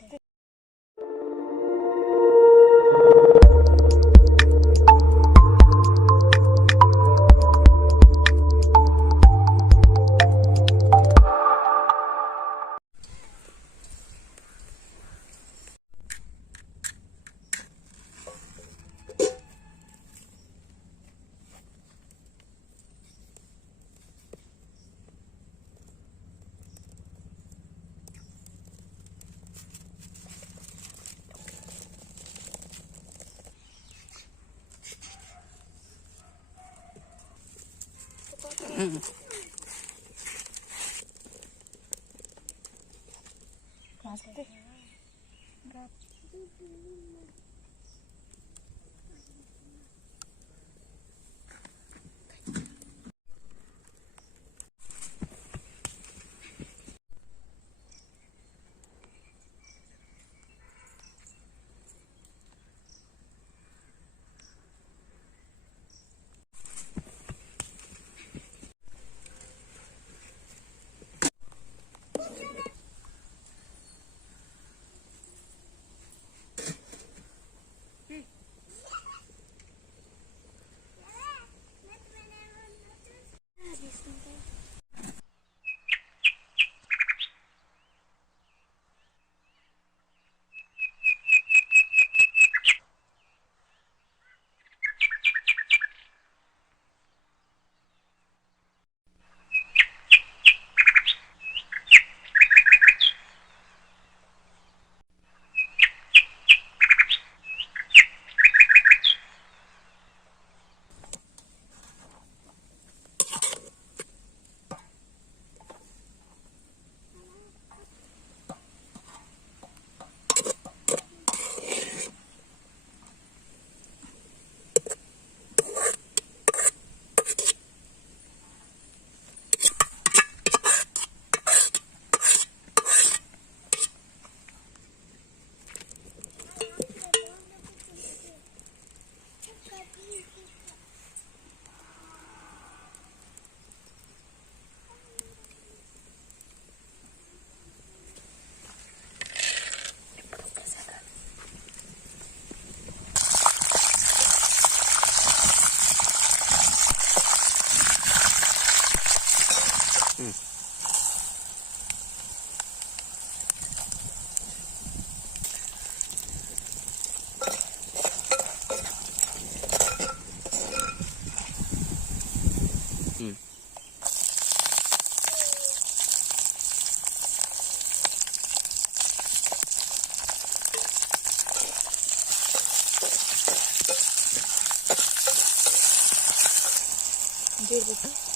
más. Mm. mm. Masuk deh. 제 Dur bakalım.